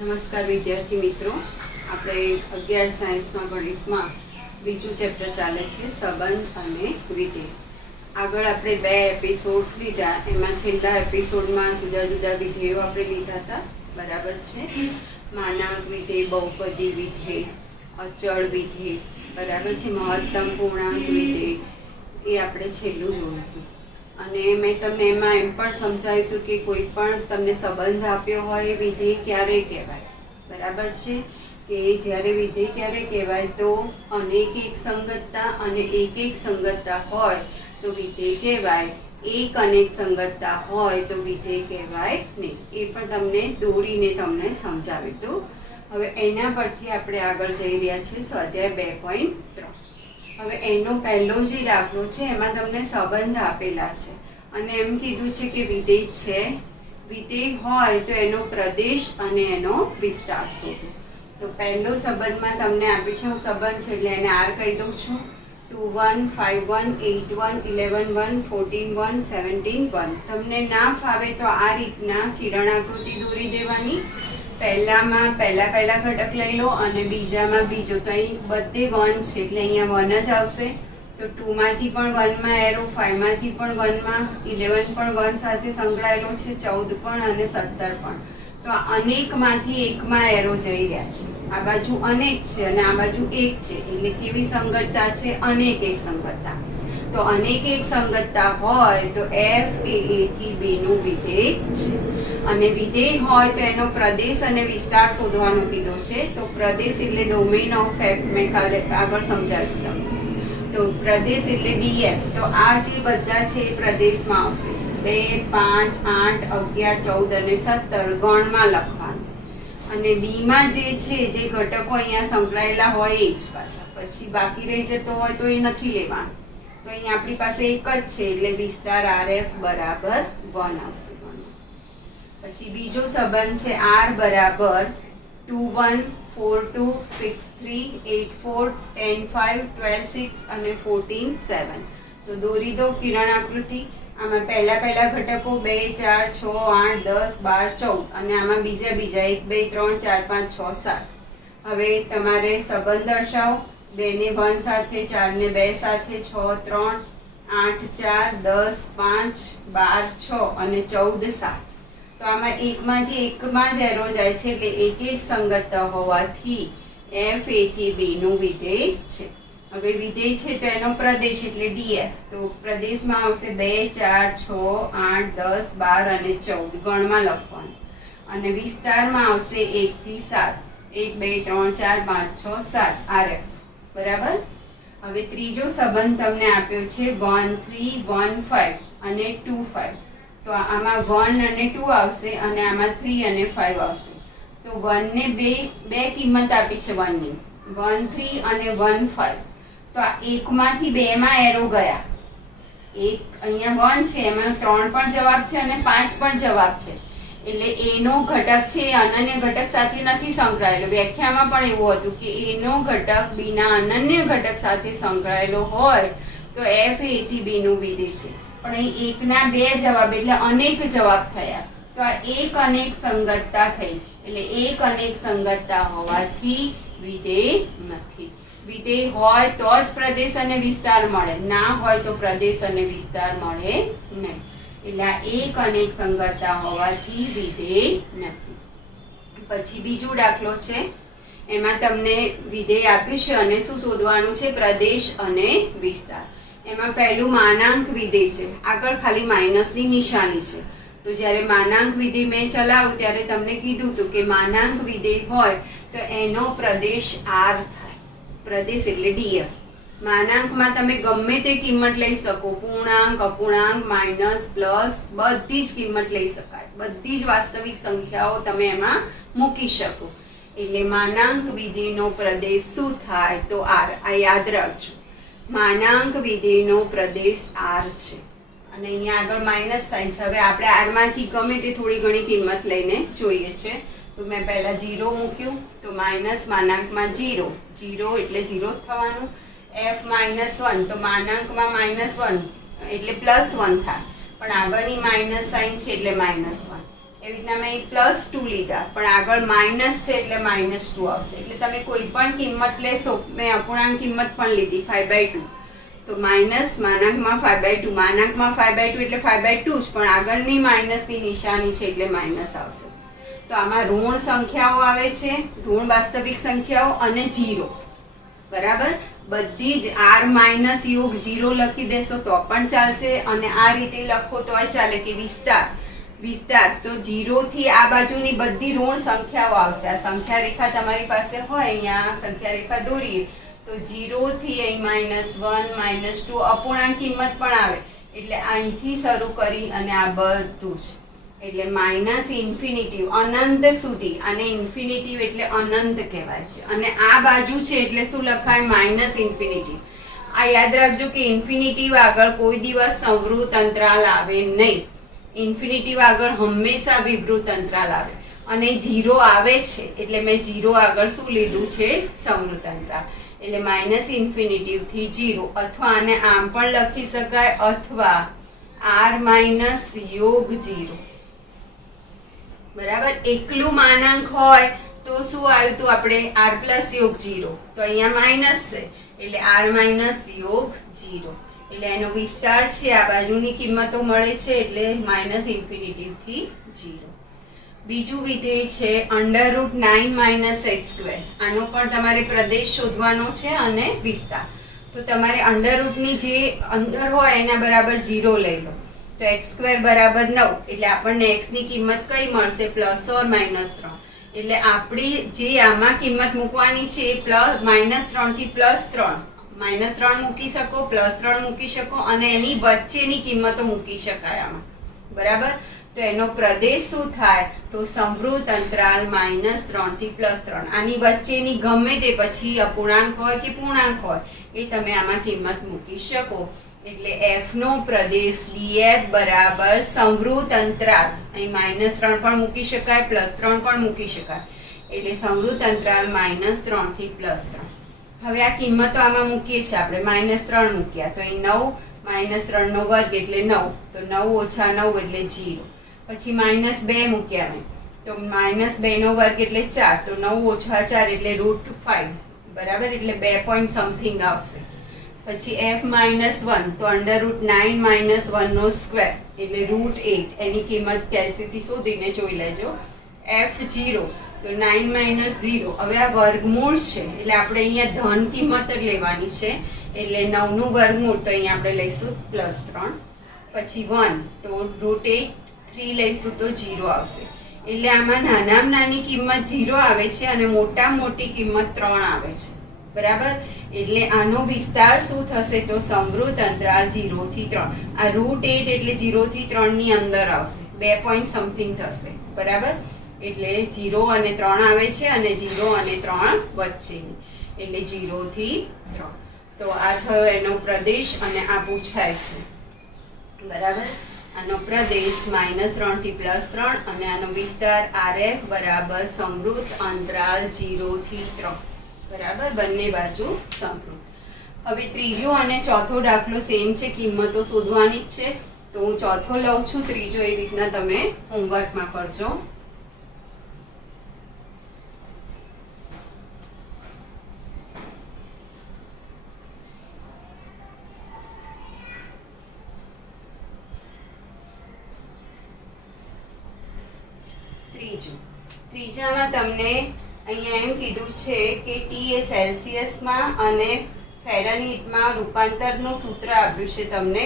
નમસ્કાર વિદ્યાર્થી મિત્રો, આપણે 11 સાયન્સમાં ગણિતમાં બીજું ચેપ્ટર ચાલે છે સંબંધ અને વિધેય. આગળ આપણે 2 એપિસોડ લીધા, એમાં છેલ્લા એપિસોડમાં જુદા જુદા વિધેયો આપણે લીધા હતા, બરાબર છે. માનાંક વિધેય, બહુપદી વિધેય, અચળ વિધેય, બરાબર છે, મહત્તમ પૂર્ણાંક વિધેય, એ આપણે છેલ્લું જોયું હતું. અને મેં તમને એમાં એમ પણ સમજાવ્યું હતું કે કોઈ પણ તમને સંબંધ આપ્યો હોય એ વિધેય ક્યારે કહેવાય, બરાબર છે. કે જ્યારે વિધેય ક્યારે કહેવાય તો અનેક એક સંગતતા અને એક એક સંગતતા હોય તો વિધેય કહેવાય, એક અનેક સંગતતા હોય તો વિધેય કહેવાય નહીં. એ પણ તમને દોરીને તમને સમજાવ્યું હતું. હવે એના પરથી આપણે આગળ જઈ રહ્યા છીએ સ્વાધ્યાય 2.3. હવે એનો પહેલો જે દાખલો છે એમાં તમને સંબંધ આપેલા છે અને એમ કીધું છે કે વિધેય છે, વિધેય હોય તો એનો પ્રદેશ અને એનો વિસ્તાર શોધો. તો પહેલો સંબંધમાં તમને આપ્યું છે સંબંધ છે એટલે એને આર કહી દઉં છું. 2 1 5 1 8 1 11 1 14 1 17 1. તમને ના ફાવે તો આ રીતના કિરણ આકૃતિ દોરી દેવાની. પહેલામાં પહેલા ઘટક લઈ લો અને બીજામાં બીજો. તો અહીં બધે 1 છે એટલે અહીંયા 1 જ આવશે. તો 2 માંથી પણ 1 માં એરો, 5 માંથી પણ 1 માં, 11 પણ 1 સાથે સંકળાયેલો છે, 14 પણ અને 17 પણ. તો અનેકમાંથી એકમાં એરો જઈ રહ્યા છે. આ બાજુ અનેક છે અને આ બાજુ એક છે એટલે કેવી સંગતતા છે? અનેક એક સંગતતા. તો અનેક એક સંગતતા હોય તો f એ a થી b નું વિધેય છે. અને વિધેય હોય તો એનો પ્રદેશ અને વિસ્તાર શોધવાનો કીધો છે. તો પ્રદેશ એટલે ડોમેન ઓફ f, મેં કાલે આગળ સમજાવ્યું તમને. તો પ્રદેશ એટલે df. તો આ જે બધા છે એ પ્રદેશમાં આવશે. 2 5 8 11 14 અને 17 ગણમાં લખવાનું. અને બી માં જે છે, જે ઘટકો અહીંયા સંકળાયેલા હોય એ જ પાછા. પછી બાકી રહી જતો હોય તો એ નથી લેવાનું. તો અહીંયા આપણી પાસે એક જ છે એટલે વિસ્તાર rf બરાબર 1 આવશે. પછી બીજો સંબંધ છે r બરાબર 2 1 4 2 6 3 8 4 10 5 12 6 અને 14 7. તો દોરી દો કિરણ આકૃતિ. આમાં પહેલા ઘટકો 2 4 6 8 10 12 14 અને આમાં બીજા 1 2 3 4 5 6 7. હવે તમારે સંબંધ દર્શાવો. 2 ને 1 સાથે, 4 ને 2 સાથે, 6 3 8 4 10 5 12 6 અને 14 7. તો આમાં એકમાંથી એકમાં જ એરો જાય છે એટલે એક એક સંગતતા હોવાથી f a થી b નું વિધેય છે. હવે વિધેય છે તો એનો પ્રદેશ એટલે df. તો પ્રદેશમાં આવશે 2 4 6 8 10 12 અને 14 ગણમાં લખવાનું. અને વિસ્તારમાં આવશે 1 થી 7. 1 2 3 4 5 6 7 rf, બરાબર. હવે ત્રીજો સંબંધ તમને આપ્યો છે 1 3 1 5 અને 2 5. તો આમાં 1 અને 2 આવશે અને આમાં 3 અને 5 આવશે. તો 1 ને બે કિંમત આપી છે 1 ની, 1 3 અને 1 5. તો આ એકમાંથી 2 માં એરો ગયા. એક અહીંયા 1 છે, એમાં 3 પણ જવાબ છે અને 5 પણ જવાબ છે. એટલે એનો ઘટક છે અનન્ય ઘટક સાથે નથી સંકળાયેલો. વ્યાખ્યામાં પણ એવું હતું કે એનો ઘટક બીના અનન્ય ઘટક સાથે સંકળાયેલો હોય તો f a થી b નું વિધેય છે. પણ અહીં એકના 2 જવાબ એટલે અનેક જવાબ થયા. તો આ એક અનેક સંગતતા થઈ એટલે એક અનેક સંગતતા હોવાથી વિધેય નથી. વિધેય હોય તો જ પ્રદેશ અને વિસ્તાર મળે, ના હોય તો પ્રદેશ અને વિસ્તાર મળે નહીં. એટલે આ એક અનેક સંગતતા હોવાથી વિધેય નથી. પછી બીજો દાખલો છે, એમાં તમને વિધેય આપ્યું છે અને શું શોધવાનું છે? પ્રદેશ અને વિસ્તાર. એમાં પહેલું માનાંક વિધેય છે. આગળ ખાલી માઇનસની નિશાની છે. તો જ્યારે માનાંક વિધેય મેં ચલાવ્યું ત્યારે તમને કીધું હતું કે માનાંક વિધેય હોય તો એનો પ્રદેશ r થાય. પ્રદેશ એટલે df. માનાંકમાં તમે ગમે તે કિંમત લઈ શકો, પૂર્ણાંક, અપૂર્ણાંક, માઇનસ, પ્લસ, બધી જ કિંમત લઈ શકાય. બધી જ વાસ્તવિક સંખ્યાઓ તમે એમાં મૂકી શકો. એટલે માનાંક વિધેયનો પ્રદેશ શું થાય? તો r. આ યાદ રાખજો, માનાંક વિધેયનો પ્રદેશ r છે. અને અહીંયા આગળ માઇનસ સાઇન છે. હવે આપણે r માંથી ગમે તે થોડી ઘણી કિંમત લઈને જોઈએ છે. તો મેં પહેલા 0 મૂક્યું તો માઇનસ માનાંકમાં 0, 0 એટલે 0 થવાનું. f -1 તો માનાંકમાં -1 એટલે +1 થાય, પણ આગળની માઇનસ સાઇન છે એટલે -1. એવી રીતના મેં +2 લીધા, પણ આગળ માઇનસ છે એટલે -2 આવશે. એટલે તમે કોઈ પણ કિંમત લેશો, મેં અપૂર્ણાંક કિંમત પણ લીધી 5/2, તો માઇનસ માનાંકમાં 5/2, માનાંકમાં 5/2 એટલે 5/2 જ, પણ આગળની માઇનસની નિશાની છે એટલે માઇનસ આવશે. તો આમાં ઋણ સંખ્યાઓ આવે છે, ઋણ વાસ્તવિક સંખ્યાઓ અને 0. બરાબર, બધી જ r માઇનસ યોગ 0 લખી દેશો તો પણ ચાલશે, અને આ રીતે લખો તોય ચાલે કે વિસ્તાર તો 0 થી આ બાજુની બધી ઋણ સંખ્યાઓ આવશે. આ સંખ્યા રેખા તમારી પાસે હોય, અહીંયા સંખ્યા રેખા દોરીએ તો 0 થી અહીં -1 -2 અપૂર્ણાંક કિંમત પણ આવે, એટલે અહીંથી શરૂ કરી અને આ બધું જ, એટલે માઇનસ ઇન્ફિનિટિવ અનંત સુધી, આને ઇન્ફિનિટિવ એટલે અનંત કહેવાય છે. અને આ બાજુ છે એટલે શું લખાય? Minus infinitive. આ યાદ રાખજો કે ઇન્ફિનિટિવ આગળ કોઈ દિવસ સંવૃત અંતરાલ આવે નહીં. ઇન્ફિનિટિવ આગળ હંમેશા વિવૃત અંતરાલ આવે, અને 0 આવે છે એટલે મેં 0 આગળ શું લીધું છે? સંવૃત અંતરાલ. એટલે માઇનસ ઇન્ફિનિટિવ થી 0, અથવા આને આમ પણ લખી શકાય, અથવા r માઇનસ યોગ 0. બરાબર, એકલું માનાંક હોય તો શું આવ્યું હતું આપણે? r પ્લસ યોગ 0, તો અહીંયા માઇનસ છે એટલે r માઇનસ યોગ 0. એટલે એનો વિસ્તાર છે, આ બાજુની કિંમતો મળે છે એટલે માઇનસ ઇન્ફિનિટિવ થી 0. બીજું વિધેય છે √9 - x². આનો પણ તમારે પ્રદેશ શોધવાનો છે અને વિસ્તાર. તો તમારે અંડરરૂટની જે અંદર હોય એના બરાબર 0 લઈ લો, તો x² બરાબર 9, એટલે આપણને x ની કિંમત કઈ મળશે? +or -3. એટલે આપણી જે આમાં કિંમત મૂકવાની છે એ -3 થી +3, -3 મૂકી શકો, +3 મૂકી શકો, અને એની વચ્ચેની કિંમતો મૂકી શકાય આમાં. બરાબર, તો એનો પ્રદેશ શું થાય? તો સંવૃત અંતરાલ -3 થી +3. આની વચ્ચેની ગમે તે, પછી અપૂર્ણાંક હોય કે પૂર્ણાંક હોય, એ તમે આમાં કિંમત મૂકી શકો. એટલે f નો પ્રદેશ df બરાબર સંવૃત અંતરાલ, અહીં -3 પણ મૂકી શકાય, +3 પણ મૂકી શકાય, એટલે સંવૃત અંતરાલ -3 થી +3. હવે આ કિંમતો આમાં મૂકીએ છીએ આપણે, -3 મૂક્યા તો અહીં 9 -3 નો વર્ગ એટલે 9, તો 9 ઓછા 9 એટલે 0. પછી -2 મૂક્યા મેં, તો -2 નો વર્ગ એટલે 4, તો 9 ઓછા 4 એટલે √5. બરાબર, એટલે 2 પોઈન્ટ સમથિંગ આવશે. પછી f -1, તો √9 - 1 નો સ્ક્વેર એટલે √8. એની કિંમત કેલ્સીથી શોધીને જોઈ લેજો. f0, તો 9 - 0. હવે આ વર્ગમૂળ છે એટલે આપણે અહીંયા ધન કિંમત જ લેવાની છે, એટલે 9 નું વર્ગમૂળ, તો અહીંયા આપણે લઈશું +3. પછી 1, તો √8, 3 લઈશું તો 0 આવશે. એટલે આમાં નાનામાં નાની કિંમત 0 આવે છે અને મોટામાં મોટી કિંમત 3 આવે છે. બરાબર, એટલે આનો વિસ્તાર શું થશે? તો સંવૃત અંતરાલ 0 થી 3. આ √8 એટલે 0 થી 3 ની અંદર આવશે, 2 પોઈન્ટ સમથિંગ થશે. બરાબર, એટલે 0 અને 3 આવે છે, અને 0 અને 3 વચ્ચેની, એટલે 0 થી 3. તો આ થયો એનો પ્રદેશ, અને આ પૂછાય છે. બરાબર, આનો પ્રદેશ -3 થી +3, અને આનો વિસ્તાર rf બરાબર સંવૃત અંતરાલ 0 થી 3. બરાબર, બંને બાજુ સંવૃત. હવે ત્રીજો અને ચોથો દાખલો સેમ છે, કિંમતો શોધવાની જ છે, તો હું ચોથો લઉં છું, ત્રીજો એ રીતના તમે હોમવર્કમાં કરજો. ત્રીજામાં તમને અહીંયા એમ કીધું છે કે T એ સેલ્સિયસમાં અને ફેરનહીટમાં રૂપાંતરનું સૂત્ર આપ્યું છે તમને.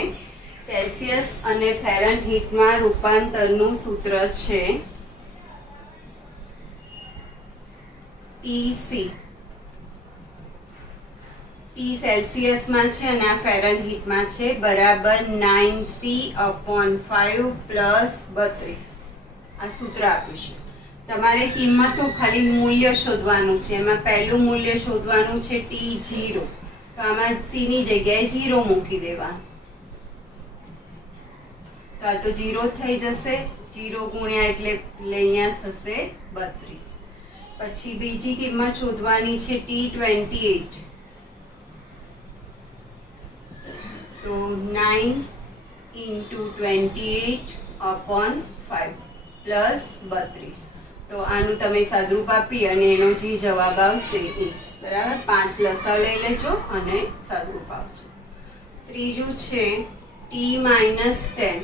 સેલ્સિયસ અને ફેરનહીટમાં રૂપાંતરનું સૂત્ર છે TC. T સેલ્સિયસમાં છે અને આ ફેરનહીટમાં છે, બરાબર 9C/5 + 32. આ સૂત્ર આપ્યું છે. તમારે કિંમતો ખાલી મૂલ્ય શોધવાનું છે. એમાં પહેલું મૂલ્ય શોધવાનું છે T0, તો આમાં C ની જગ્યાએ 0 મૂકી દેવાનું, તો આ તો 0 થઈ જશે. 0 ગુણ્યા એટલે અહીંયા થશે 32. પછી બીજી કિંમત શોધવાની છે T28, તો 9 × 28/5. પ્લસ 32. તો આનું તમે સાદરૂપ આપી અને એનો જે જવાબ આવશે એ બરાબર. 5 લસા લઈ લેજો અને સાદરૂપ આપજો. ત્રીજું છે t -10.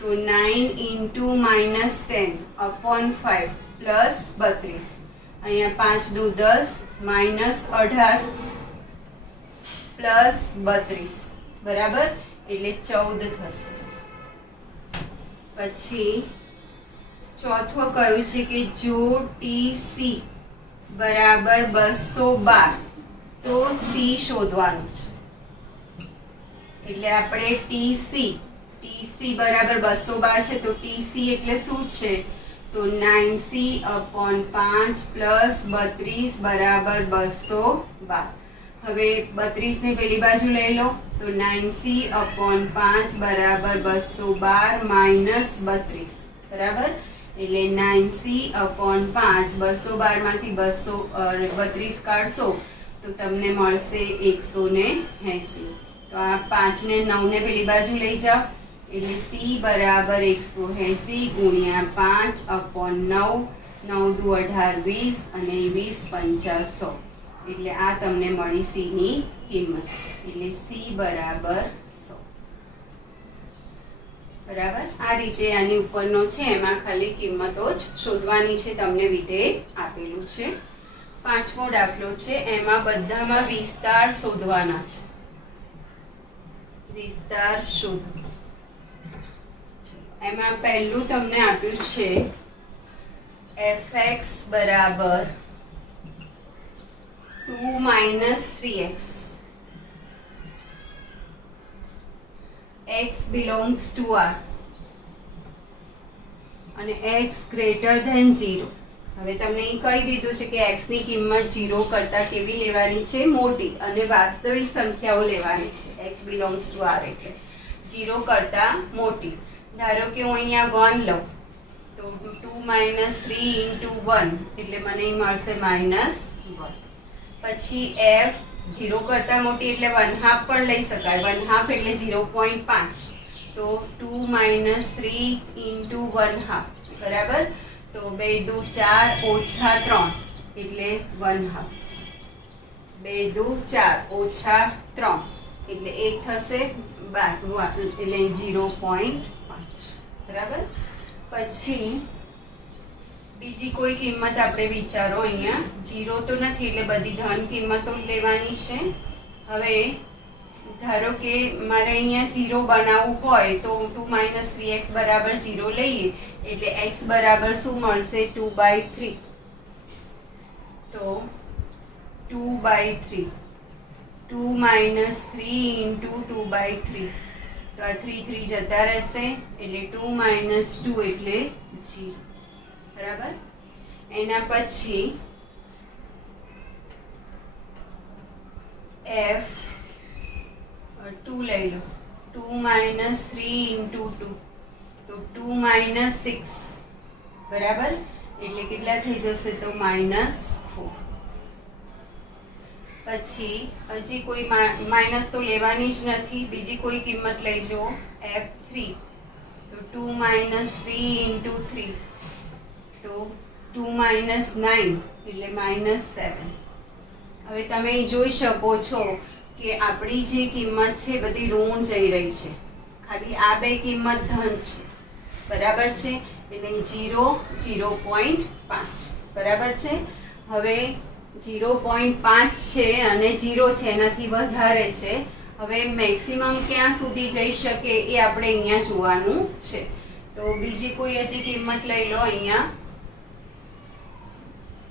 તો 9 into -10 upon 5 પ્લસ 32. અહીંયા 5 દુ 10 -18 પ્લસ 32 બરાબર, એટલે 14 થશે. પછી ચોથો કયું છે કે જો TC બરાબર 212 તો C શોધવાનું છે. એટલે આપણે TC બરાબર 212 છે તો TC એટલે શું છે? તો 9C upon 5 પ્લસ 32 બરાબર 212. હવે 32 ને પેલી બાજુ લઈ લો તો 9C upon 5 બરાબર 212 માઇનસ 32 બરાબર, એટલે 9C upon 5 212 માંથી 232 કાઢશો તો તમને મળશે 180. તો આ 5 ને 9 ને પેલી બાજુ લઈ જાઓ એટલે C બરાબર 180 ગુણ્યા 5 upon 9, 9 દુ 18 20 અને 20 પંચા 100. એટલે આ તમને મળી C ની કિંમત. એટલે C બરાબર 100 બરાબર. આ રીતે આની ઉપરનો છે એમાં ખાલી કિંમતો જ શોધવાની છે. તમને વિધેય આપેલું છે. પાંચમો દાખલો છે એમાં બધામાં વિસ્તાર શોધવાના છે. વિસ્તાર શોધો. એમાં પહેલું તમને આપ્યું છે fx બરાબર 2 - 3x. x belongs to R અને x greater than 0. હવે તમને એ કહી દીધું છે કે x ની કિંમત 0 કરતા કેવી લેવાની છે? મોટી. અને વાસ્તવિક સંખ્યાઓ લેવાની છે. x belongs to R એટલે 0 કરતા મોટી. ધારો કે હું અહીંયા 1 લઉં તો 2 - 3 into 1 એટલે મને મળશે -1. પછી f 0 કરતા મોટી એટલે 1/2 પણ લઈ શકાય. 1/2 એટલે 0.5. તો 2 - 3 into 1/2 બરાબર. તો 2 દુ 4 ઓછા 3 એટલે 1/2. 2 દુ 4 ઓછા 3 એટલે 1 થશે 12 એટલે 0.5 બરાબર. પછી બીજી કોઈ કિંમત આપણે વિચારો. અહીંયા 0 તો નથી એટલે બધી ધન કિંમતો લેવાની છે. હવે ધારો કે મારે અહીંયા 0 બનાવવું હોય તો 2 - 3x બરાબર 0 લઈએ એટલે x બરાબર શું મળશે? 2/3. તો 2/3. 2 - 3 into 2/3 તો આ 3 3 જતા રહેશે એટલે 2 - 2 એટલે 0 બરાબર. એના પછી f 2 લઈ લો. 2 - 3 into 2 તો 2 - 6 બરાબર, એટલે કેટલા થઈ જશે? તો -4. પછી હજી કોઈ માઇનસ તો લેવાની જ નથી. બીજી કોઈ કિંમત લઈ જુઓ f3 તો 2 - 3 into 3 તો 2 - 9 એટલે -7. હવે તમે જોઈ શકો છો કે આપણી જે કિંમત છે બધી ઋણ જઈ રહી છે. ખાલી આ બે કિંમત ધન છે બરાબર છે. એટલે 0 0.5 બરાબર છે. હવે 0.5 છે અને 0 છે એનાથી વધારે છે. હવે મેક્સિમમ ક્યાં સુધી જઈ શકે એ આપણે અહીંયા જોવાનું છે. તો બીજી કોઈ હજી કિંમત લઈ લો. અહીંયા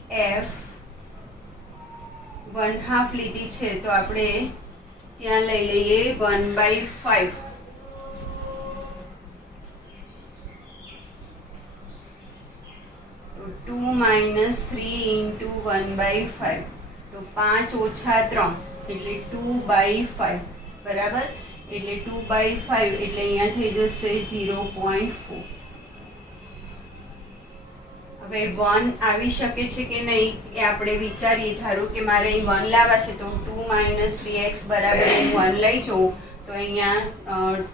f 1/2 લીધી છે તો આપણે ત્યાં લઈ લઈએ 1/5. તો 2 - 3 into 1/5 તો 5 ઓછા 3 એટલે 2/5 બરાબર. એટલે 2/5 એટલે અહીંયા થઈ જશે 0.4. હવે 1 આવી શકે છે કે નહીં એ આપણે વિચારીએ. ધારો કે મારે અહીં 1 લાવવા છે તો 2 - 3x બરાબર હું 1 લઈ જાઉં તો અહીંયા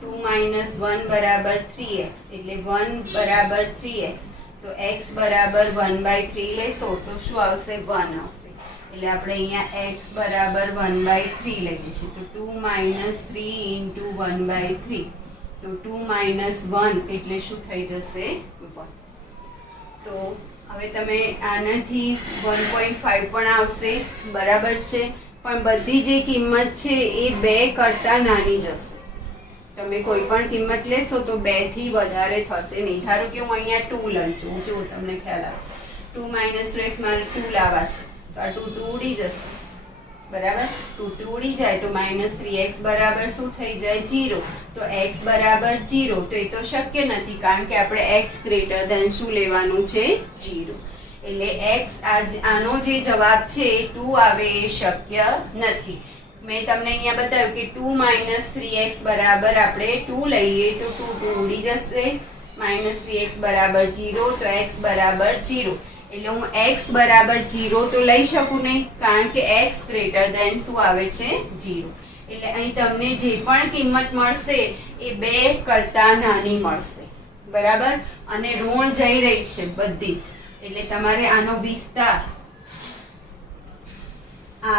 2 માઇનસ 1 બરાબર 3x, એટલે 1 બરાબર 3x, તો x બરાબર 1/3 લેશો તો શું આવશે? 1 આવશે. એટલે આપણે અહીંયા x બરાબર 1/3 લઈએ છીએ, તો 2 માઇનસ 3 ઇન્ટુ 1/3, તો 2 માઇનસ 1 એટલે શું થઈ જશે? 1. તો હવે તમે આનાથી 1.5 પણ આવશે, બરાબર છે, પણ બધી જે કિંમત છે એ 2 કરતાં નાની જશે. તમે કોઈ પણ કિંમત લેશો તો 2 થી વધારે થશે નહીં. ધારો કે હું અહીંયા 2 લઉં છું, જો તમને ખ્યાલ આવે 2 માઇનસ 2x મારે 2 લાવવા છે, તો આ 2 ઉડી જશે, બરાબર. 2 ઉડી જાય તો માઇનસ 3x બરાબર શું થઈ જાય? 0. તો x બરાબર 0, તો એ તો શક્ય નથી, કારણ કે આપણે x ગ્રેટર દેન શું લેવાનું છે? 0. એટલે x આનો જે જવાબ છે 2 આવે એ શક્ય નથી. મેં તમને અહીંયા બતાવ્યું કે 2 માઇનસ 3x બરાબર આપણે 2 લઈએ તો 2 ઉડી જશે, માઇનસ 3x બરાબર 0, તો x બરાબર 0. એટલે હું x બરાબર 0 તો લઈ શકું નહીં, કારણ કે x ગ્રેટર દેન શું આવે છે? 0. એટલે અહીં તમને જે પણ કિંમત મળશે એ 2 કરતાં નાની મળશે, બરાબર. અને ઋણ જઈ રહી છે બધી જ, એટલે તમારે આનો વિસ્તાર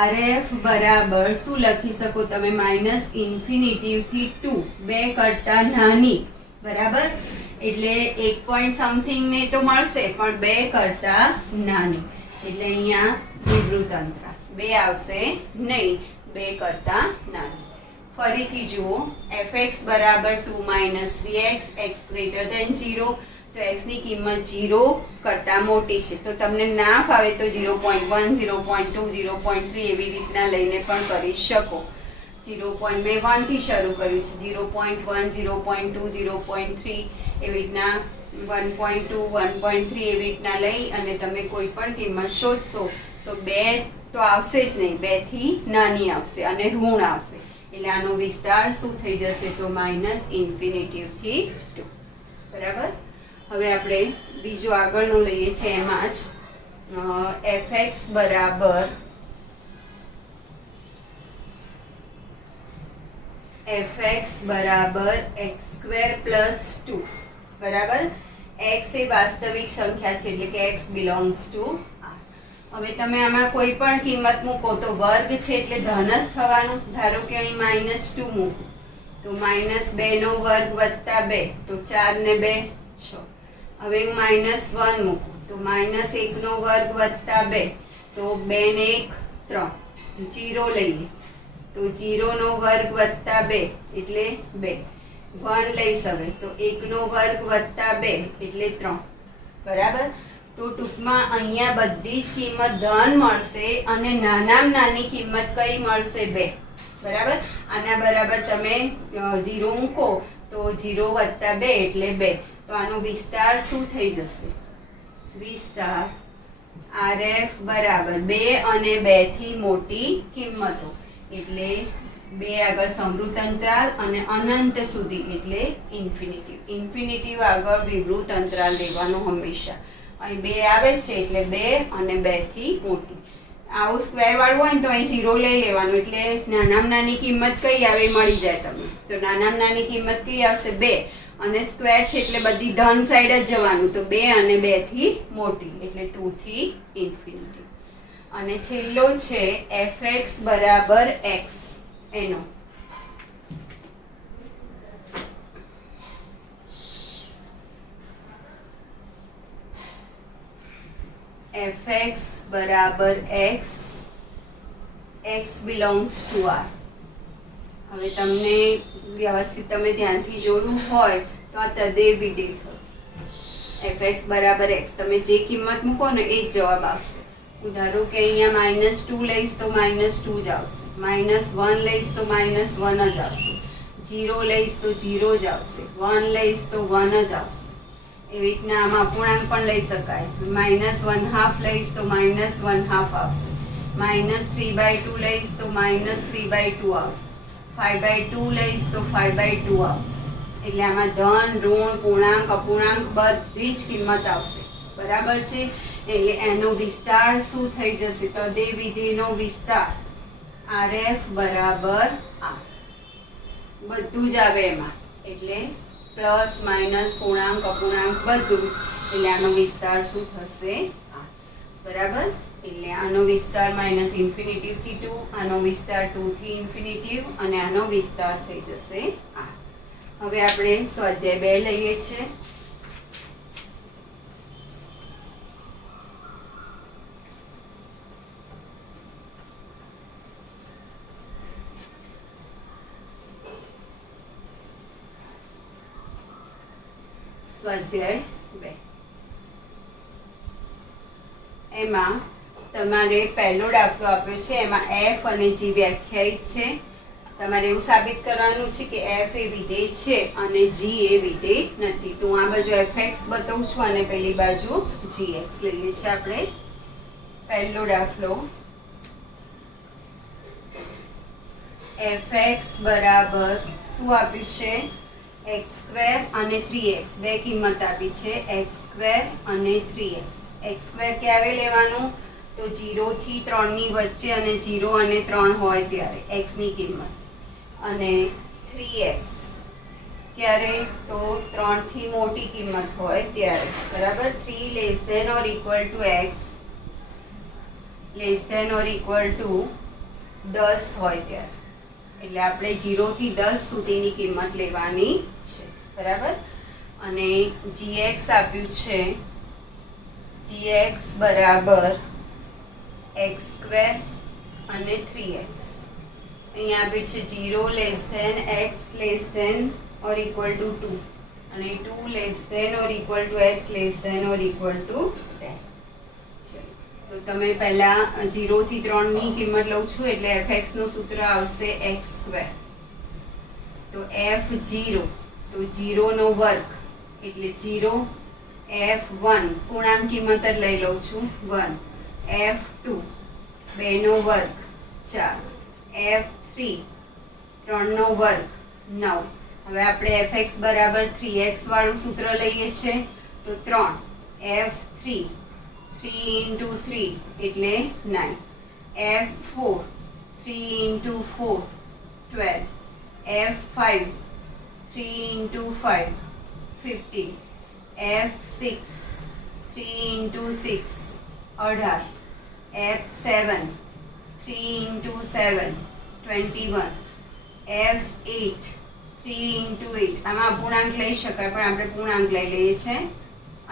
RF બરાબર શું લખી શકો તમે? માઇનસ ઇન્ફિનિટી થી 2, 2 કરતાં નાની, બરાબર. એટલે 1 પોઈન્ટ સમથિંગ ને તો મળશે, પણ 2 કરતાં નાની. એટલે અહીંયા વિવૃત અંતરાલ 2 આવશે નહીં, 2 કરતાં નાની. ફરીથી જુઓ, fx બરાબર 2 minus 3x, x greater than 0, તો x ની કિંમત 0 કરતાં મોટી છે. તો તમને ના ફાવે તો 0.1, 0.2, 0.3 એવી રીતના લઈને પણ કરી શકો. મેં 1 થી શરૂ કર્યું છે, 0.1, 0.2, 0.3 એવી રીતના 1.2, 1.3 એવી રીતના લઈ અને તમે કોઈ પણ કિંમત શોધશો તો 2 તો આવશે જ નહીં, 2 થી નાની આવશે અને ઋણ આવશે. એટલે આનો વિસ્તાર શું થઈ જશે? તો માઇનસ ઇન્ફિનિટી થી 2, બરાબર. હવે આપણે બીજો આગળનો લઈએ છીએ, એમાં જ fx બરાબર x² પ્લસ 2, બરાબર. x એ વાસ્તવિક સંખ્યા છે, એટલે કે x બિલોંગ્સ ટુ R. હવે તમે આમાં કોઈ પણ કિંમત મૂકો તો વર્ગ છે એટલે ધન જ થવાનું. ધારો કે અહીં -2 મૂકું તો -2 નો વર્ગ વત્તા 2, તો 4 ને 2 6. હવે હું -1 મૂકું તો -1 નો વર્ગ વત્તા 2, તો 2 ને 1 3. 0 લઈએ તો 0 નો વર્ગ વત્તા 2 એટલે 2. 1 લઈશ હવે તો 1 નો વર્ગ વત્તા 2 એટલે 3, બરાબર. તો ટૂંકમાં અહીંયા બધી જ કિંમત ધન મળશે અને નાનામાં નાની કિંમત કઈ મળશે? 2, બરાબર. આના બરાબર તમે 0 મૂકો તો 0 વત્તા 2 એટલે 2. તો આનો વિસ્તાર શું થઈ જશે? વિસ્તાર RF બરાબર 2 અને 2 થી મોટી કિંમતો, એટલે 2 આગળ સમૃદ્ધ અંતરાલ અને અનંત સુધી એટલે ઇન્ફિનિટિવ. ઇન્ફિનિટિવ આગળ વિવૃત અંતરાલ લેવાનો હંમેશા. અહીં 2 આવે છે એટલે 2 અને 2 થી મોટી. આવું સ્ક્વેર વાળું હોય ને તો અહીં 0 લઈ લેવાનું, એટલે નાનામાં નાની કિંમત કઈ આવે મળી જાય તમને. તો નાનામાં નાની કિંમત કઈ આવશે? 2, અને સ્ક્વેર છે એટલે બધી ધન સાઈડ જ જવાનું, તો 2 અને 2 થી મોટી એટલે 2 થી ઇન્ફિનિટી. અને છેલ્લો છે fx બરાબર x, એનો fx બરાબર x, x belongs to R. હવે તમને વ્યવસ્થિત તમે ધ્યાનથી જોયું હોય તો આ તદેવ વિધેય થયું. fx બરાબર x, તમે જે કિંમત મૂકો ને એ જ જવાબ આવશે. ધારો કે અહીંયા -2 લઈશ તો -2 જ આવશે, -1 લઈશ તો -1 જ આવશે, 0 લઈશ તો 0 જ આવશે, 1 લઈશ તો 1 જ આવશે. એવી રીતના આમાં અપૂર્ણાંક પણ લઈ શકાય. -1/2 લઈશ તો -1/2 આવશે, -3/2 લઈશ તો -3/2 આવશે, 5/2 લઈશ તો 5/2 આવશે. એટલે આમાં ધન, ઋણ, પૂર્ણાંક, અપૂર્ણાંક બધી જ કિંમત આવશે, બરાબર છે. એટલે એનો વિસ્તાર શું થઈ જશે? તદેવ વિધેયનો વિસ્તાર RF બરાબર R. બધું જ આવે એમાં, એટલે પ્લસ માઇનસ પૂર્ણાંક અપૂર્ણાંક બધું જ, એટલે આનો વિસ્તાર શું થશે? બરાબર. એટલે આનો વિસ્તાર માઇનસ ઇન્ફિનિટિવથી 2, આનો વિસ્તાર 2 થી ઇન્ફિનિટિવ, અને આનો વિસ્તાર થઈ જશે 8. હવે આપણે સ્વાધ્યાય 2 લઈએ છીએ. સ્વાધ્યાય 2 એમાં તમારે પહેલો દાખલો આપ્યો છે, એમાં f અને g વ્યાખ્યાયિત છે. તમારે એવું સાબિત કરવાનું છે કે f એ વિધેય છે અને g એ વિધેય નથી. તો હું આ બાજુ fx બતાવું છું અને પેલી બાજુ gx લઈએ છીએ આપણે. પહેલો દાખલો, fx બરાબર શું આપ્યું છે? x² અને 3x, બે કિંમત આપી છે, x² અને 3x. x² ક્યારે લેવાનું? તો 0 થી 3 ની વચ્ચે અને 0 અને 3 હોય ત્યારે x ની કિંમત. અને 3x ક્યારે? તો 3 થી મોટી કિંમત હોય ત્યારે. બરાબર. 3 less than or equal to x less than or equal to 10 હોય ત્યારે. એટલે આપણે 0 થી 10 સુધીની કિંમત લેવાની છે. બરાબર. અને gx આપ્યું છે, gx બરાબર x² અને 3x. અહીંયા આપ્યું છે 0 less than x less than or equal to 2 અને 2 less than or equal to x less than or equal to 10. તો તમે પહેલા 0 થી 3 ની કિંમત લઉં છું એટલે fx નું સૂત્ર આવશે x². તો f0 તો 0 નો વર્ગ એટલે 0, f1 પૂર્ણાંક કિંમત જ લઈ લઉં છું 1, f2 2 નો વર્ગ 4, f3 3 નો વર્ગ 9. હવે આપણે fx બરાબર 3x વાળું સૂત્ર લઈએ છીએ, તો 3, f3 3 into 3 એટલે 9, f4 3 into 4 12, f5 3 into 5 15, f6 3 into 6 18, f7 3 into 7 21, f8 3 into 8. આમાં અપૂર્ણાંક લઈ શકાય પણ આપણે પૂર્ણાંક લઈ લઈએ છીએ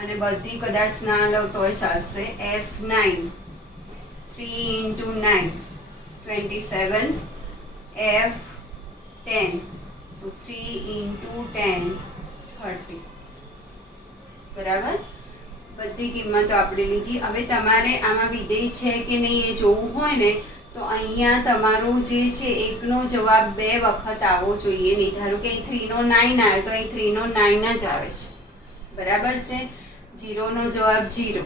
અને બધી કદાચ ના લો તોય ચાલશે. f9 3 into 9 27, f10 તો 3 into 10 30. બરાબર. બધી કિંમતો આપણે લીધી. હવે તમારે આમાં વિધેય છે કે નહીં એ જોવું હોય ને તો અહીંયા તમારું જે છે એકનો જવાબ 2 વખત આવવો જોઈએ નહીં. ધારો કે 3 નો 9 આવ્યો તો અહીં 3 નો 9 જ આવે છે. બરાબર છે. 0 નો જવાબ 0,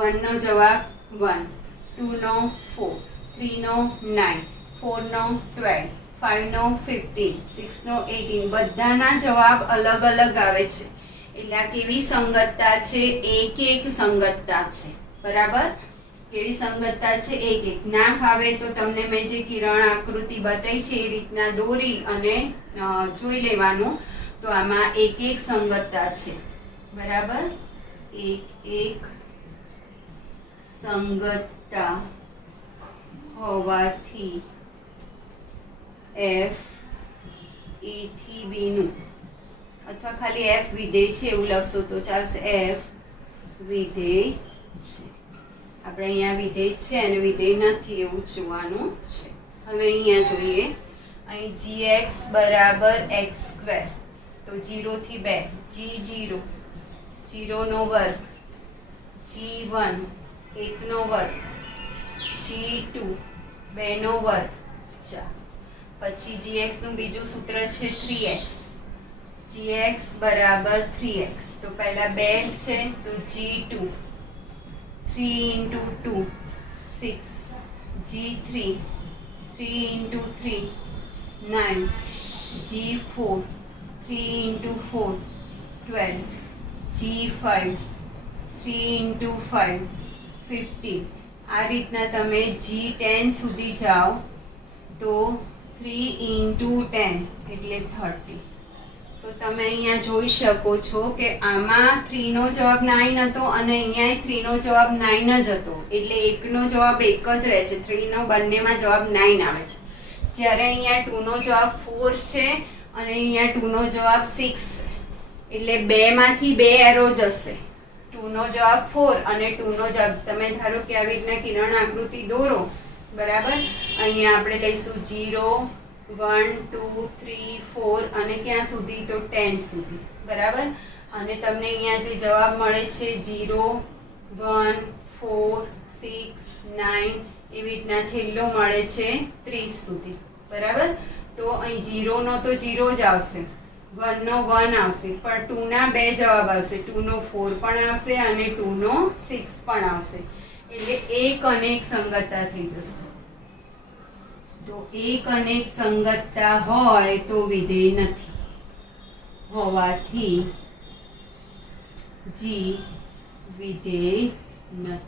1 નો જવાબ 1, 2 નો 4, 3 નો 9, 4 નો 12, 5 નો 15, 6 નો 18. બધાના જવાબ અલગ અલગ આવે છે. એટલે આ કેવી સંગતતા છે? એક એક સંગતતા છે. બરાબર. કેવી સંગતતા છે? એક એક. ના ફાવે તો તમને મેં જે કિરણ આકૃતિ બતાવી છે એ રીતના દોરી અને જોઈ લેવાનું. તો આમાં એક એક સંગતતા છે. બરાબર. એક એક સંગતતા હોવાથી f a થી b નું, અથવા ખાલી f વિધેય છે એવું લખશો તો ચાલશે. f વિધેય છે. આપણે અહીંયા વિધેય છે અને વિધેય નથી એવું જોવાનું છે. હવે અહીંયા જોઈએ. અહીં gx બરાબર x². તો 0 થી 2 g0 0 નો વર્ગ, g1 1 નો વર્ગ, g2 2 નો વર્ગ 4. પછી gx નું બીજું સૂત્ર છે 3x. gx બરાબર 3x. તો પહેલા 2 છે તો g2 3 into 2 6, g3 3 into 3 9, g4 3 into 4 12, g5 3 into 5 15. આ રીતના તમે g10 સુધી જાઓ તો 3 into 10 એટલે 30. તો તમે અહીંયા જોઈ શકો છો કે આમાં 3 નો જવાબ 9 હતો અને અહીંયા 3 નો જવાબ 9 જ હતો, એટલે 1 નો જવાબ 1 જ રહે છે. 3 નો બંનેમાં જવાબ 9 આવે છે. જ્યારે અહીંયા 2 નો જવાબ 4 છે અને અહીંયા 2 નો જવાબ 6 છે, એટલે 2 માંથી 2 એરો જશે. 2 નો જવાબ 4 અને 2 નો જવાબ, તમે ધારો કે આવી રીતના કિરણ આકૃતિ દોરો, બરાબર. અહીંયા આપણે લઈશું 0 1 2 3 4 અને ક્યાં સુધી? તો 10 સુધી, બરાબર. અને તમને અહીંયા જે જવાબ મળે છે 0 1 4 6 9 એવી રીતના છેલ્લો મળે છે 30 સુધી, બરાબર. તો અહીં 0 નો તો 0 જ આવશે, 1 નો 1 આવશે, પણ 2 ના બે જવાબ આવશે. 2 નો 4 પણ આવશે અને 2 નો 6 પણ આવશે, એટલે એક અને એક સંગતતા થઈ જશે. તો એક અને એક સંગતતા હોય તો વિધેય નથી, હોવાથી જી વિધેય નથી.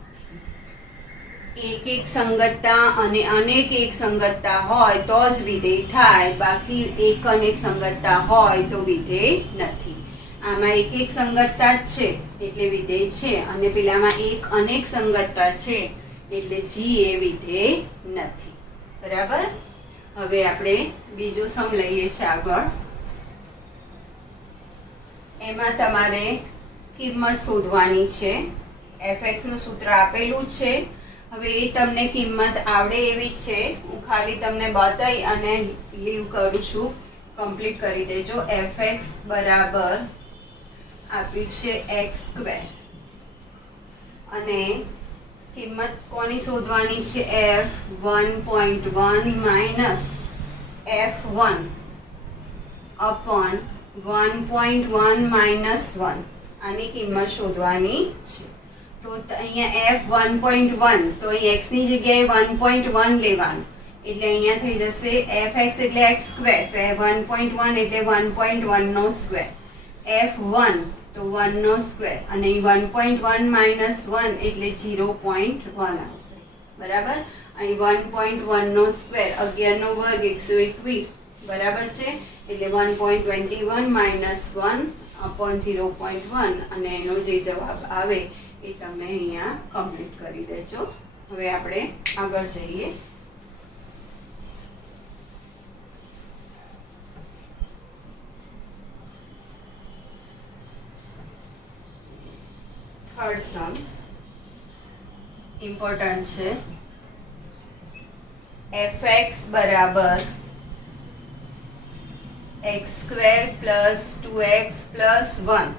એક એક સંગતતા અને અનેક એક સંગતતા હોય તો જ વિધેય થાય, બાકી એક અનેક સંગતતા હોય તો વિધેય નથી. આમાં એક એક સંગતતા જ છે એટલે વિધેય છે, અને પેલામાં એક અનેક સંગતતા છે એટલે જી એ વિધેય નથી, બરાબર. હવે આપણે બીજો સમ લઈએ છીએ આગળ. એમાં તમારે કિંમત શોધવાની છે. fx નું સૂત્ર આપેલું છે. હવે એ તમને કિંમત આવડે એવી છે, હું ખાલી તમને બતાવી અને લીવ કરું છું, કમ્પ્લીટ કરી દેજો. fx બરાબર આપ્યું છે x² અને કિંમત કોની શોધવાની છે? f1.1 minus f1 upon 1.1 minus 1 આની કિંમત શોધવાની છે. તો અહીંયા f1.1, તો અહીં x ની જગ્યાએ 1.1 લેવાનું, એટલે અહીંયા થઈ જશે fx એટલે x², તો f1.1 એટલે 1.1 નો સ્ક્વેર, f1 તો 1 નો સ્ક્વેર, અને 1.1 માઇનસ 1 એટલે 0.1 આવશે, બરાબર. અહીં 1.1 નો સ્ક્વેર 11 નો વર્ગ 121, બરાબર છે, એટલે 1.21 માઇનસ 1 અપોન 0.1 અને એનો જે જવાબ આવે એ તમે અહીંયા કમ્પ્લીટ કરી દેજો. હવે આપણે આગળ જઈએ. થર્ડ સમ ઇમ્પોર્ટન્ટ છે. fx બરાબર x² પ્લસ 2x પ્લસ 1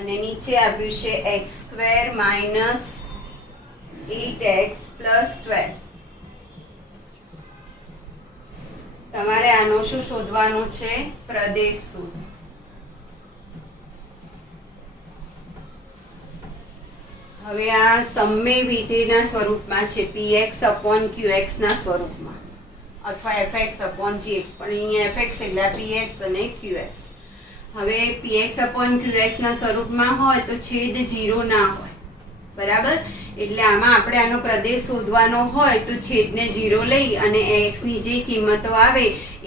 અને નીચે આપ્યું છે x² માઇનસ 8x પ્લસ 12. તમારે આનો શું શોધવાનું છે? પ્રદેશ શોધ. હવે આ સમય વિધેયના સ્વરૂપમાં છે, px અપોન qx ના સ્વરૂપમાં, અથવા fx અપોન gx, પણ અહીંયા fx એટલે px અને qx. હવે px અપોન qx ના સ્વરૂપમાં હોય તો છેદ 0 ના હોય, બરાબર. એટલે આમાં આપણે આનો પ્રદેશ શોધવાનો હોય તો છેદને 0 લઈ અને x ની જે કિંમતો આવે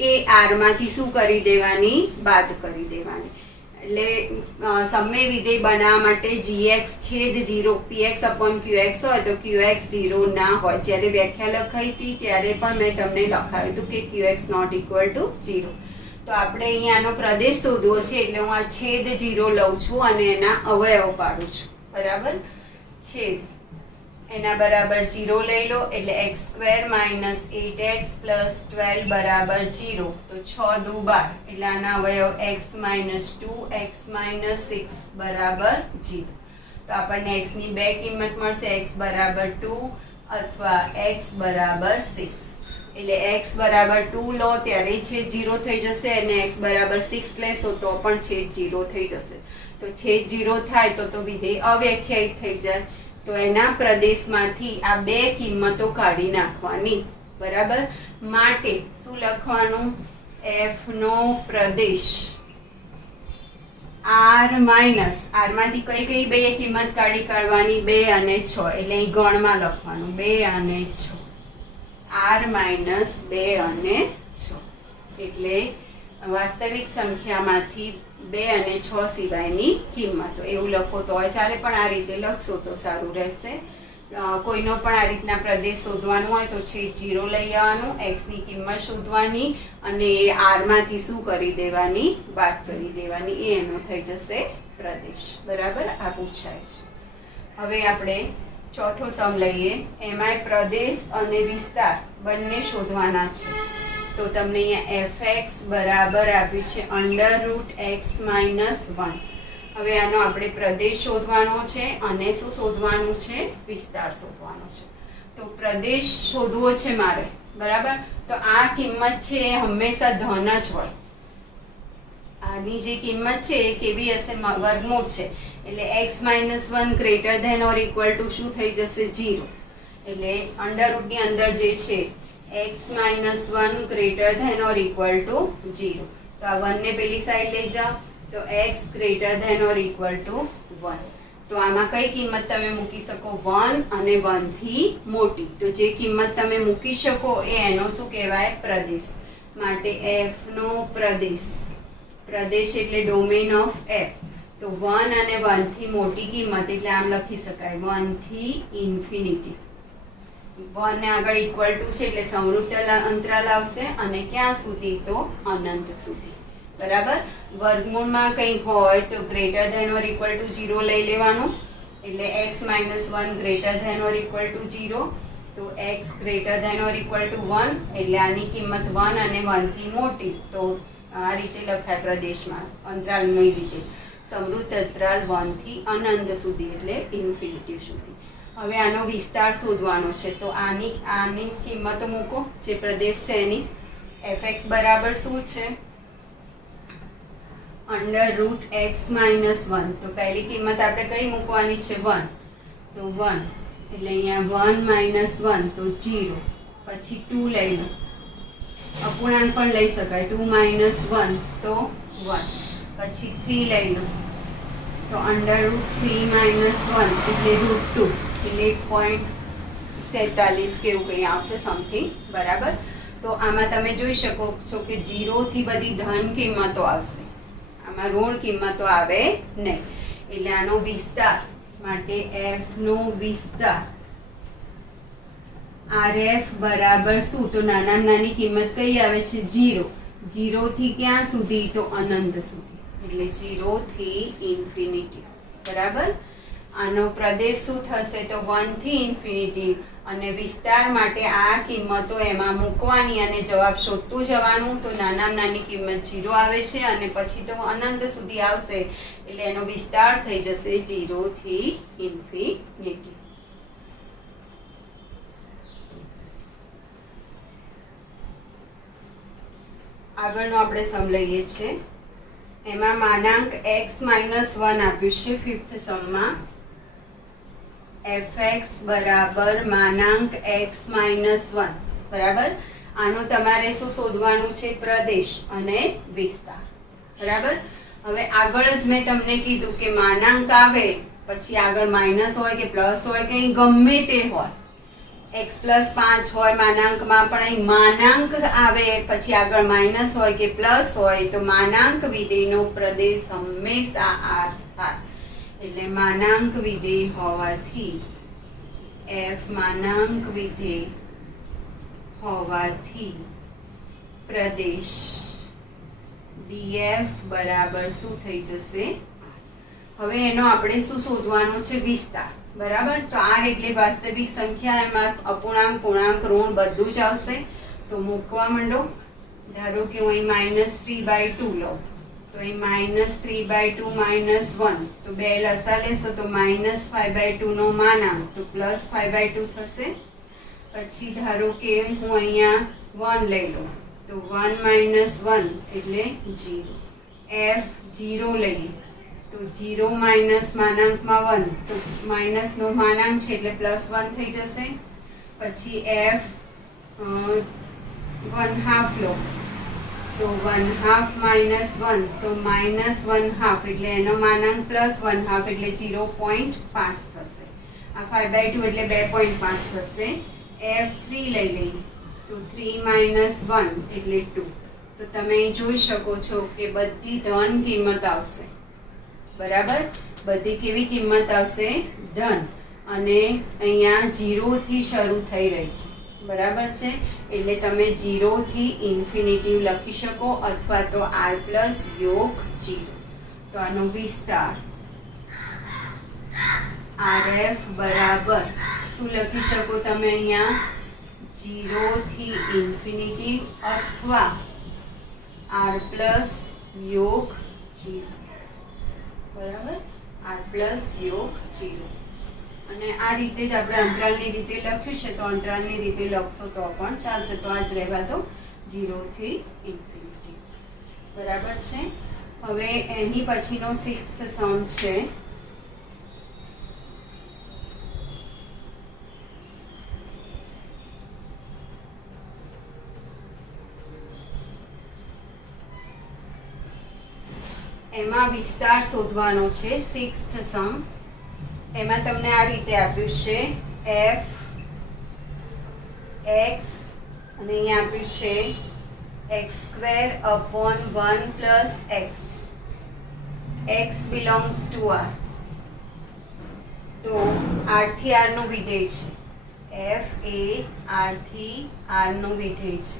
એ r માંથી શું કરી દેવાની? બાદ કરી દેવાની. એટલે સમય વિધેય બનાવવા માટે gx છેદ 0 px અપોન qx હોય તો qx 0 ના હોય. જ્યારે વ્યાખ્યા લખાઈ હતી ત્યારે પણ મેં તમને લખાવ્યું હતું કે qx નોટ ઇક્વલ ટુ 0. તો આપણે અહીંયા આનો પ્રદેશ શોધવો છે, એટલે હું આ છેદ 0 લઉં છું અને એના અવયવ પાડું છું, બરાબર. છેદ એના બરાબર 0 લઈ લો, એટલે x² માઇનસ 8x પ્લસ 12 બરાબર 0. તો 6 દુ 12, એટલે આના અવયવ x માઇનસ 2 x માઇનસ 6 બરાબર 0. તો આપણને x ની બે કિંમત મળશે, x બરાબર 2 અથવા x બરાબર 6. એટલે x બરાબર 2 લો ત્યારે છેદ 0 થઈ જશે અને x બરાબર 6 લેશો તો પણ છેદ 0 થઈ જશે. તો છેદ 0 થાય તો વિધેય અવ્યાખ્યાયિત થઈ જાય. તો એના પ્રદેશમાંથી આ બે કિંમતો કાઢી નાખવાની, બરાબર. માટે શું લખવાનું? f નો પ્રદેશ r માઇનસ, r માંથી કઈ કઈ બે કિંમત કાઢવાની? 2 અને 6, એટલે અહીં ગણમાં લખવાનું 2 અને 6, r માઇનસ 2 અને 6. એટલે વાસ્તવિક સંખ્યામાંથી 2 અને 6 સિવાયની કિંમતો એવું લખો તોય ચાલે, પણ આ રીતે લખશો તો સારું રહેશે. કોઈનો પણ આ રીતના પ્રદેશ શોધવાનો હોય તો છેદ 0 લઈ આવવાનું, x ની કિંમત શોધવાની અને એ r માંથી શું કરી દેવાની, બાદ કરી દેવાની, એ એનો થઈ જશે પ્રદેશ. બરાબર, આ પૂછાય છે. હવે આપણે ચોથો સમ લઈએ. એમાંય પ્રદેશ અને વિસ્તાર બંને શોધવાના છે. તો તમને અહીંયા fx બરાબર આપ્યું છે √x-1. હવે આનો આપણે પ્રદેશ શોધવાનો છે અને શું શોધવાનું છે, વિસ્તાર શોધવાનો છે. તો પ્રદેશ શોધવો છે મારે, બરાબર. તો આ કિંમત છે એ હંમેશા ધન જ હોય. આની જે કિંમત છે એ કેવી હશે, વર્ગમૂળ છે, એટલે x-1 greater than or equal to શું થઈ જશે, 0. એટલે અંડરરૂટ ની અંદર જે છે x-1 greater than or equal to 0. તો આ 1 ને પેલી સાઈડ લઈ જાઓ, તો x greater than or equal to 1. તો આમાં કઈ કિંમત તમે મૂકી શકો, 1 અને 1 થી મોટી. તો જે કિંમત તમે મૂકી શકો એ એનો શું કહેવાય, પ્રદેશ. માટે f નો પ્રદેશ, પ્રદેશ એટલે ડોમેન ઓફ f. તો 1 અને 1 થી મોટી કિંમત એટલે આમ લખી શકાય 1 થી ઇન્ફિનિટી. 1 ને આગળ ઇક્વલ ટુ છે એટલે સમૃદ્ધ અંતરાલ આવશે અને ક્યાં સુધી, તો અનંત સુધી. બરાબર. વર્ગમૂળમાં કંઈક હોય તો greater than or equal to 0 લઈ લેવાનું, એટલે x-1 greater than or equal to 0. તો x greater than or equal to 1 એટલે આની કિંમત 1 અને 1 થી મોટી. તો આ રીતે લખાય પ્રદેશમાં અંતરાલની રીતે, સમૃદ્ધ અંતરાલ 1 થી અનંત સુધી એટલે ઇન્ફિનિટી સુધી. હવે આનો વિસ્તાર શોધવાનો છે. તો આની કિંમતો મૂકો, જે પ્રદેશ છે એની. fx બરાબર શું છે, √x-1. તો પહેલી કિંમત આપણે કઈ મૂકવાની છે, 1. તો 1 એટલે અહીંયા 1 - 1 તો 0. પછી 2 લઈ લો, અપૂર્ણાંક પણ લઈ શકાય, 2 - 1 તો 1. પછી 3 લઈ લો, તો √3 - 1 એટલે √2 એટલે 1.43 કે એવું કંઈ આવશે સમથિંગ. બરાબર. તો આમાં તમે જોઈ શકો છો કે 0 થી બધી ધન કિંમતો આવશે, આમાં ઋણ કિંમતો આવે નહીં. એટલે આનો વિસ્તાર, માટે f નો વિસ્તાર rf બરાબર શું, તો નાનામાં નાની કિંમત કઈ આવે છે, 0. 0 થી ક્યાં સુધી, તો અનંત સુધી, એટલે 0 થી ઇન્ફિનિટી. બરાબર. આનો પ્રદેશ શું થશે, તો 1 થી ઇન્ફિનિટી. અને વિસ્તાર માટે આ કિંમતો એમાં મૂકવાની અને જવાબ શોધતું જવાનું. તો નાનામાં નાની કિંમત 0 આવે છે અને પછી તો અનંત સુધી આવશે, એટલે એનો વિસ્તાર થઈ જશે 0 થી ઇન્ફિનિટી. આગળનો આપણે સમ લઈએ છીએ. એમાં માનાંક x-1 આપ્યું છે ફિફ્થ સમમાં. fx બરાબર માનાંક x-1. બરાબર. આનો તમારે શું શોધવાનું છે, પ્રદેશ અને વિસ્તાર. બરાબર. હવે આગળ જ મેં તમને કીધું કે માનાંક આવે પછી આગળ માઇનસ હોય કે પ્લસ હોય કે ગમે તે હોય, x+5 હોય માનાંકમાં, પણ અહીં માનાંક આવે પછી આગળ માઇનસ હોય કે પ્લસ હોય તો માનાંક વિધેયનો પ્રદેશ હંમેશા આ થાય. એટલે માનાંક વિધેય હોવાથી f માનાંક વિધેય હોવાથી પ્રદેશ df બરાબર શું થઈ જશે. હવે એનો આપણે શું શોધવાનો છે, વિસ્તાર. બરાબર. તો r એટલે વાસ્તવિક સંખ્યા, એમાં અપૂર્ણાંક, પૂર્ણાંક, ઋણ બધું જ આવશે. તો મૂકવા માંડો. ધારો કે હું અહીં -3/2 લઉં, તો અહીં -3/2 -1, તો 2 લસા લેશો તો -5/2 નો માનાંક તો +5/2 થશે. પછી ધારો કે હું અહીંયા 1 લઈ લઉં, તો 1 - 1 એટલે 0. f 0 લઈએ તો 0 માઇનસ માનાંકમાં 1, તો માઇનસ નો માનાંક છે એટલે +1 થઈ જશે. પછી f 1/2 લો, તો 1/2 - 1 તો -1/2 એટલે એનો માનાંક +1/2 એટલે 0.5 થશે. આ 5/2 એટલે 2.5 થશે. f 3 લઈ લઈએ, તો 3 - 1 એટલે 2, તો તો તમે જોઈ શકો છો કે બધી ધન કિંમત આવશે, બરાબર. બધી કેવી કિંમત આવશે? ધન. અને અહીંયા 0 થી શરૂ થઈ રહી છે, બરાબર છે. એટલે તમે 0 થી ઇન્ફિનિટિવ લખી શકો અથવા તો r પ્લસ યોગ 0. તો આનો વિસ્તાર RF બરાબર શું લખી શકો તમે અહીંયા? 0 થી ઇન્ફિનિટિવ અથવા r પ્લસ યોગ 0, બરાબર. r પ્લસ યોગ 0. અને આ રીતે જ આપણે અંતરાલની રીતે લખ્યું છે, તો અંતરાલની રીતે લખશો તો પણ ચાલશે. તો આ જ રહેવા દો 0 થી ઇન્ફિનિટી, બરાબર છે. હવે એની પછીનો 6th સમ છે એમાં વિસ્તાર શોધવાનો છે. 6th સમ એમાં તમને આ રીતે આપ્યું છે f x અને અહીંયા આપ્યું છે x² upon 1 plus x. x belongs to r. તો r થી r નું વિધેય છે. f એ r થી r નું વિધેય છે.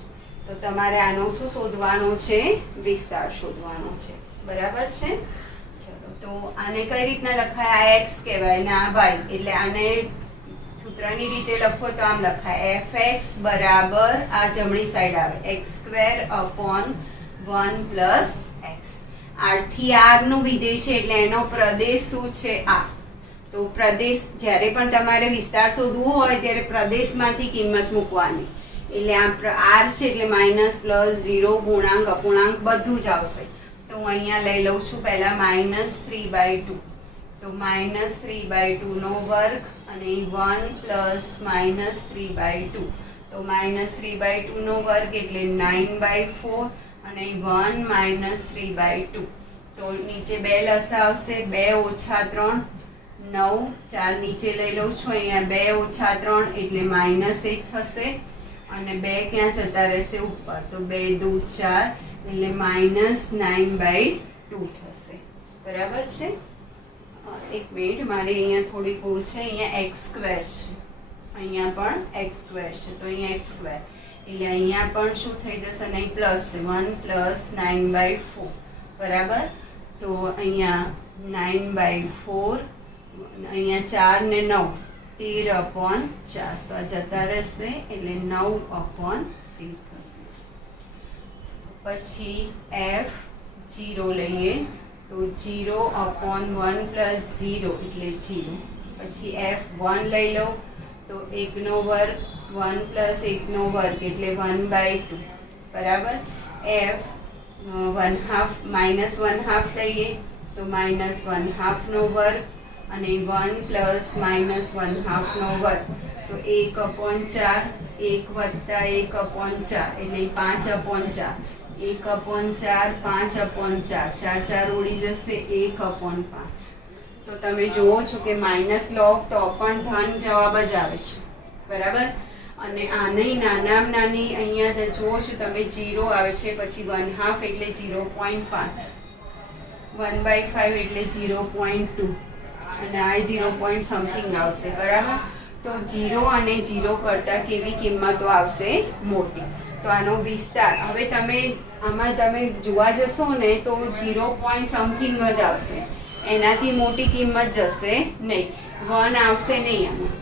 તો તમારે આનો શું શોધવાનો છે? વિસ્તાર શોધવાનો છે, બરાબર છે. ચલો, તો આને કઈ રીતના લખાય? આ x કહેવાય ને આ y. એટલે આને સૂત્રની રીતે લખો તો આમ લખાય fx બરાબર આ જમણી સાઈડ આવે x² upon 1 plus x. r થી r નું વિધેય છે એટલે એનો પ્રદેશ શું છે? આ. તો પ્રદેશ જ્યારે પણ તમારે વિસ્તાર શોધવું હોય ત્યારે પ્રદેશમાંથી કિંમત મૂકવાની. એટલે આ r છે એટલે માઇનસ પ્લસ 0 ગુણાંક અપૂર્ણાંક બધું જ આવશે. તો હું અહીંયા લઈ લઉં છું પહેલા -3/2. તો -3/2 નો વર્ગ અને 1 પ્લસ -3/2. તો -3/2 નો વર્ગ એટલે 9/4 અને 1 -3/2. તો નીચે 2 લસા આવશે. 2 ઓછા 3 9. 4 નીચે લઈ લઉં છું. અહીંયા 2 ઓછા 3 એટલે -1 થશે અને 2 ક્યાં જતા રહેશે? ઉપર. તો 2 દુ 4 એટલે -9/2 થશે, બરાબર છે. એક મિનિટ, મારે અહીંયા થોડી ભૂલ છે. અહીંયા x² છે, અહીંયા પણ x² છે. તો અહીંયા x² એટલે અહીંયા પણ શું થઈ જશે? નહીં, પ્લસ 1 પ્લસ 9/4, બરાબર. તો અહીંયા 9/4, અહીંયા 4 ને 9 13/4. તો આ જતા રહેશે એટલે 9/13 થશે. પછી f 0 લઈએ તો 0/1 plus 0 એટલે 0. પછી f1 લઈ લો તો 1 નો વર્ગ 1 plus 1 નો વર્ગ એટલે 1/2, બરાબર. f -1/2 લઈએ તો -1/2 નો વર્ગ અને 1 plus -1/2 નો વર્ગ તો 1/4. 1 વત્તા 1/4 એટલે 5/4. 1/4 5/4 4 4 ઉડી જશે 1/5. તો તમે જુઓ છો કે માઇનસ લો તો પણ ધન જવાબ જ આવે છે, બરાબર. અને આની નાનામાં નાની અહીંયા જુઓ છો તમે 0 આવે છે, પછી 1/2 એટલે 0.5, 1/5 એટલે 0.2 અને આ 0 સમથિંગ આવશે, બરાબર. તો 0 અને 0 કરતાં કેવી કિંમતો આવશે? મોટી. તો આનો વિસ્તાર હવે તમે આમાં તમે જોવા જશો ને તો 0 સમથિંગ જ આવશે, એનાથી મોટી કિંમત જશે નહીં. 1 આવશે નહીં આમાં,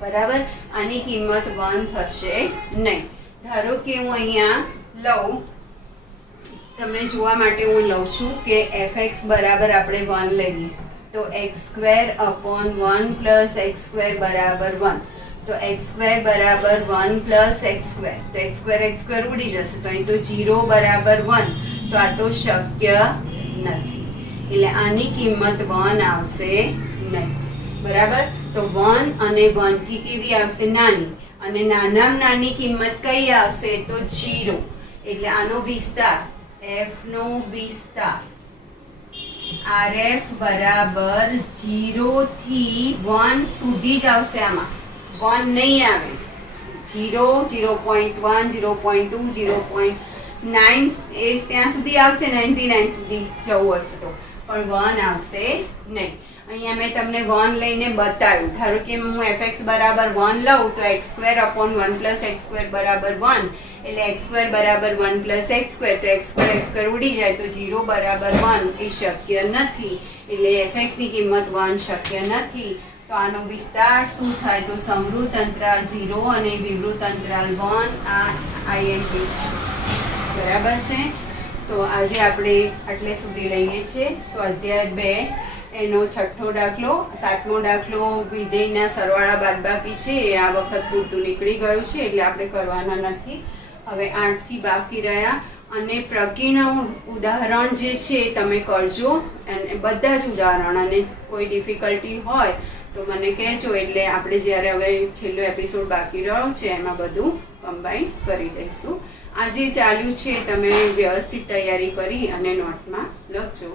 બરાબર. આની કિંમત 1 થશે નહીં. ધારો કે હું અહીંયા લઉં, તમને જોવા માટે હું લઉં છું કે fx બરાબર આપણે 1 લઈએ તો x² upon 1 plus x² બરાબર 1. તો x² બરાબર 1 plus x². તો x² ઉડી જશે. તો અહીં તો 0 બરાબર 1. તો આ તો શક્ય નથી. એટલે આની કિંમત 1 આવશે નહીં, બરાબર. તો 1 અને 1 થી કેવી આવશે? નાની. અને નાનામાં નાની કિંમત કઈ આવશે? તો 0. એટલે આનો વિસ્તાર f નો વિસ્તાર RF બરાબર 0 થી 1 સુધી જ આવશે. આમાં 1 નહીં આવે. 0, 0.1, 0.2, 9 એ ત્યાં સુધી આવશે, 99 સુધી જવું હશે તો, પણ 1 આવશે નહીં. અહીંયા મેં તમને 1 લઈને બતાવ્યું. ધારો કે હું fx બરાબર 1 લઉં તો x2/1 + x2 બરાબર 1, એટલે x2 બરાબર 1 + x2, તો x2 ઉડી જાય તો 0 બરાબર 1 એ શક્ય નથી. એટલે fx ની કિંમત 1 શક્ય નથી. તો આનો વિસ્તાર શું થાય? તો સમવૃત્ત અંતરાલ 0 અને વિવૃત્ત અંતરાલ 1 આ INT છે. બરાબર છે. તો આજે આપણે આટલે સુધી લઈએ છીએ. સ્વાધ્યાય 2 એનો 6થો દાખલો. 7મો દાખલો વિધેયના સરવાળા બાદબાકી છે, એ આ વખત પૂરતું નીકળી ગયું છે એટલે આપણે કરવાના નથી. હવે 8 થી બાકી રહ્યા. અને પ્રકીર્ણ ઉદાહરણ જે છે તમે કરજો, અને બધા જ ઉદાહરણ, અને કોઈ ડિફિકલ્ટી હોય તો મને કહેજો, એટલે આપણે જ્યારે હવે છેલ્લો એપિસોડ બાકી રહ્યો છે એમાં બધું કમ્બાઈન કરી દઈશું. આજે ચાલ્યું છે તમે વ્યવસ્થિત તૈયારી કરી અને નોટમાં લખજો.